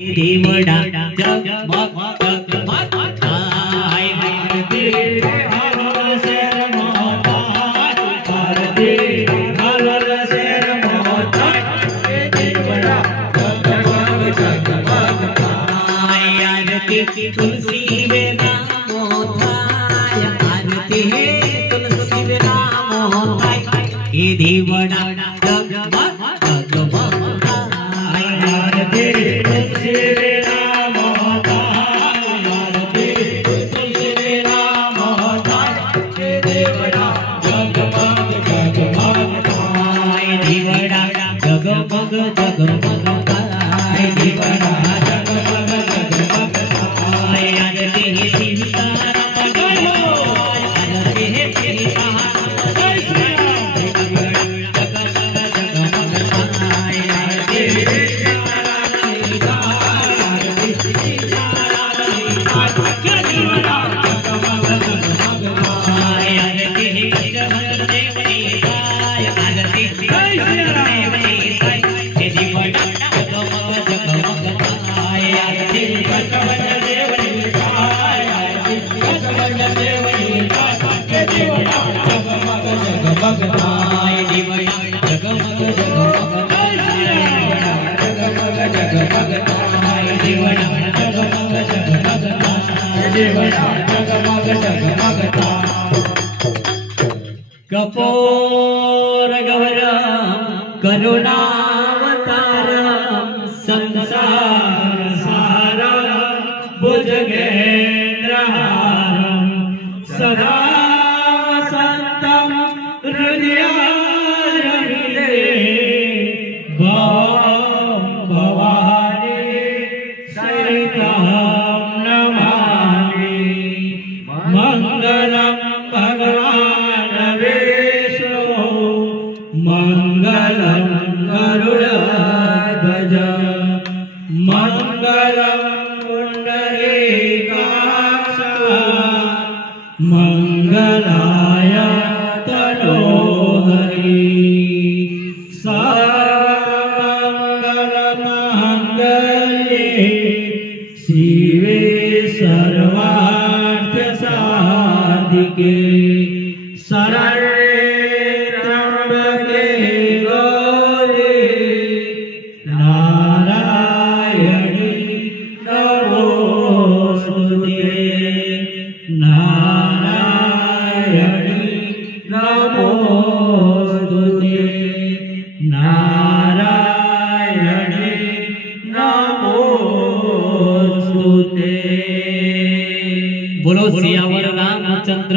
देवड़ा जगमग जगमग आय आरती हर शेर मोता आरती हर शेर मोता देवड़ा जगमग जगमग आय आरती तुलसी वेला मोता आरती तुलसी वेला मोता ये देवड़ा जगमग जगमग आय आरती जगमग जगमग आय दिवड़ा जगमग जगमग आय आरती है सीताराम जय हो आरती है सीताराम जय श्री राम जगमग जगमग आय आरती है सीताराम आरती सीताराम जय दिवड़ा जगमग जगमग आय आरती है जगमग देवनी आय आरती जय श्री राम कपोर गौरम करुणावतारम संसार सारम भुजगेन्द्रहारम सदा वसंतम हृदयारविंदे भवानी सहितं नमामि मंगलम भगवान विष्णु मंगलम गरुड़ध्वज मंगलम पुंडरीकाक्ष मंगलाय तनोहरि सर्वमंगलमांगल्ये शिवे सर्वार्थसाधिके शरण्ये त्र्यंबके गौरी नारायणी नमोस्तुते नारायणी नमोस्तुते नारायणी नमोस्तुते। बोलो सियावर रामचंद्र